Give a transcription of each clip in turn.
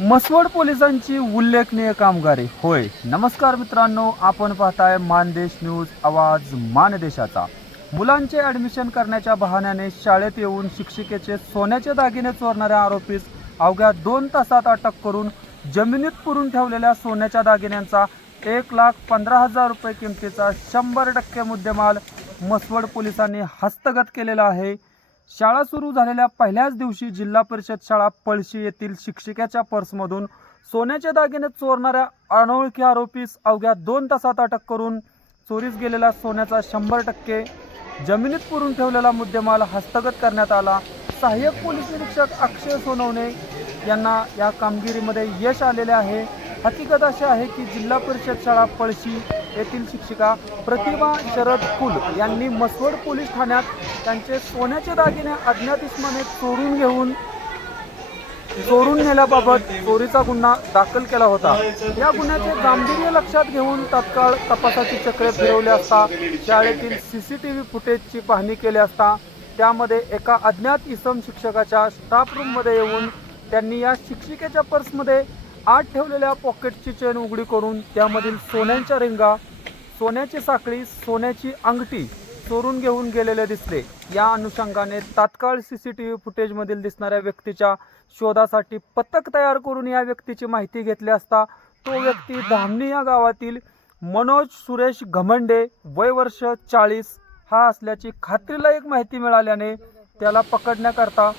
मसवड पोलिसांची उल्लेखनीय कामगिरी. होय. नमस्कार मित्रांनो आपण पाहताय मानदेश न्यूज आवाज मानदेशाचा. मुलांचे ॲडमिशन करण्याच्या बहाण्याने शाळेत येऊन शिक्षिकेचे सोन्याचे दागिने चोरणाऱ्या आरोपीस अवघ्या दोन तासात अटक करून जमिनीत पुरून ठेवलेल्या सोन्याच्या दागिन्यांचा एक लाख पंधरा हजार रुपये किमतीचा शंभर टक्के मुद्देमाल मसवड पोलिसांनी हस्तगत केलेला आहे. शाळा सुरू झालेल्या पहिल्याच दिवशी जिल्हा परिषद शाळा पळशी येथील शिक्षिकेच्या पर्समधून सोन्याचे दागिने चोरणाऱ्या अनोळखी आरोपीस अवघ्या दोन तासात अटक करून चोरीस गेलेला सोन्याचा शंभर टक्के जमिनीत पुरून ठेवलेला मुद्देमाल हस्तगत करण्यात आला. सहाय्यक पोलीस निरीक्षक अक्षय सोनवणे यांना या कामगिरीमध्ये यश आलेले आहे. हकीकत अशी आहे की जिल्हा परिषद शाळा पळशी येथील शिक्षिका प्रतिभा शरद कुल यांनी मसवड पोलीस ठाण्यात त्यांचे सोन्याचे दागिने अज्ञात इसमाने चोरून घेऊन चोरून नेल्याबाबत चोरीचा गुन्हा दाखल केला होता. या गुन्ह्याचे गांभीर्य लक्षात घेऊन तत्काळ तपासाची चक्रे फिरवली असता शाळेतील सी सी टी व्ही फुटेजची पाहणी केली असता त्यामध्ये एका अज्ञात इसम शिक्षकाच्या स्टाफ रूममध्ये येऊन त्यांनी या शिक्षिकेच्या पर्समध्ये आत ठेवलेल्या पॉकेटची चेन उघडी करून त्यामधील सोन्यांच्या रिंगा सोन्याची साखळी सोन्याची अंगठी चोरून घेऊन गेलेले दिसले. या अनुषंगाने तात्काळ सी सी टी व्ही फुटेजमधील दिसणाऱ्या व्यक्तीच्या शोधासाठी पथक तयार करून या व्यक्तीची माहिती घेतली असता तो व्यक्ती धामणी या गावातील मनोज सुरेश घमंडे वय वर्ष चाळीस हा असल्याची खात्रीलायक माहिती मिळाल्याने त्याला पकडण्याकरता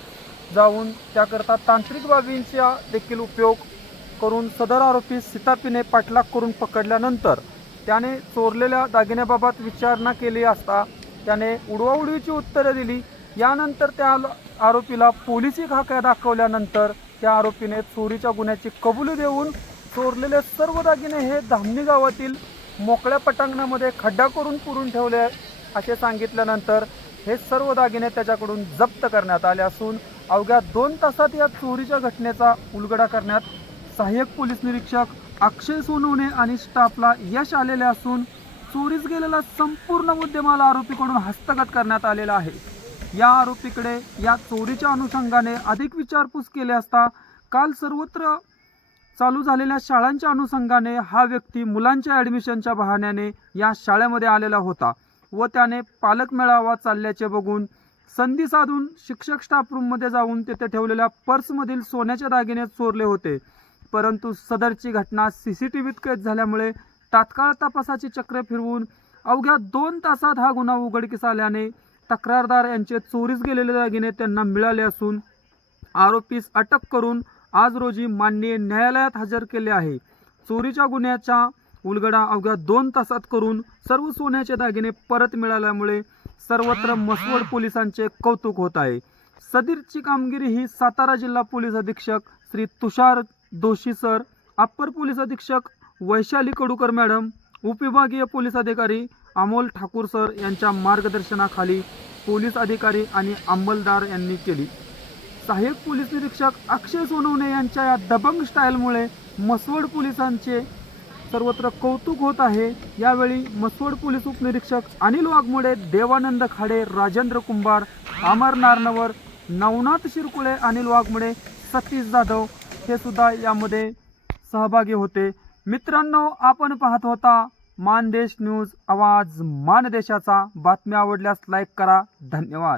जाऊन त्याकरता तांत्रिक बाबींचा देखील उपयोग करून सदर आरोपी सीतापीने पाठलाग करून पकडल्यानंतर त्याने चोरलेल्या दागिन्याबाबत विचारणा केली असता त्याने उडवाउडवीची उत्तरे दिली. यानंतर त्या आरोपीला पोलिसी खाक्या दाखवल्यानंतर त्या आरोपीने चोरीच्या गुन्ह्याची कबुली देऊन चोरलेले सर्व दागिने हे धामणी गावातील मोकळ्या पटांगणामध्ये खड्डा करून पुरून ठेवले असे सांगितल्यानंतर हे सर्व दागिने त्याच्याकडून जप्त करण्यात आले असून अवघ्या दोन तासात या चोरीच्या घटनेचा उलगडा करण्यात सहाय्यक पोलीस निरीक्षक अक्षय सोनवणे आणि स्टाफला यश आलेले असून चोरीस गेलेला संपूर्ण उद्यमाला आरोपीकडून हस्तगत करण्यात आलेला आहे. या आरोपीकडे या चोरीच्या अनुषंगाने अधिक विचारपूस केली असता काल सर्वत्र चालू झालेल्या शाळांच्या अनुषंगाने हा व्यक्ती मुलांच्या ॲडमिशनच्या बहाण्याने या शाळेमध्ये आलेला होता व त्याने पालक मेळावा चालल्याचे बघून संधी साधून शिक्षक स्टाफ रूममध्ये जाऊन तेथे ठेवलेल्या पर्समधील सोन्याचे दागिने चोरले होते. परंतु सदरची घटना सी सी टी व्हीत कैद झाल्यामुळे तात्काळ तपासाची चक्र फिरवून अवघ्या दोन तासात हा गुन्हा उघडकीस आल्याने तक्रारदार यांचे चोरीस गेलेले दागिने त्यांना मिळाले असून आरोपीस अटक करून आज रोजी माननीय न्यायालयात हजर केले आहे. चोरीच्या गुन्ह्याचा उलगडा अवघ्या दोन तासात करून सर्व सोन्याचे दागिने परत मिळाल्यामुळे सर्वत्र मसवड पोलिसांचे कौतुक होत आहे. सदीरची कामगिरी ही सातारा जिल्हा पोलीस अधीक्षक श्री तुषार दोषी सर अप्पर पोलीस अधीक्षक वैशाली कडूकर मॅडम उपविभागीय पोलीस अधिकारी अमोल ठाकूर सर यांच्या मार्गदर्शनाखाली पोलीस अधिकारी आणि अंमलदार यांनी केली. सहाय्यक पोलीस निरीक्षक अक्षय सोनवणे यांच्या या दबंग स्टाईलमुळे मसवड पोलिसांचे सर्वत्र कौतुक होत आहे. यावेळी मसवड पोलीस उपनिरीक्षक अनिल वाघमोडे देवानंद खाडे राजेंद्र कुंभार अमर नारनवर नवनाथ शिरकुळे अनिल वाघमोडे सतीश जाधव हे सुद्धा यामध्ये सहभागी होते. मित्रांनो आपण पाहत होता मानदेश न्यूज आवाज मानदेशाचा. बातम्या आवडल्यास लाईक करा. धन्यवाद.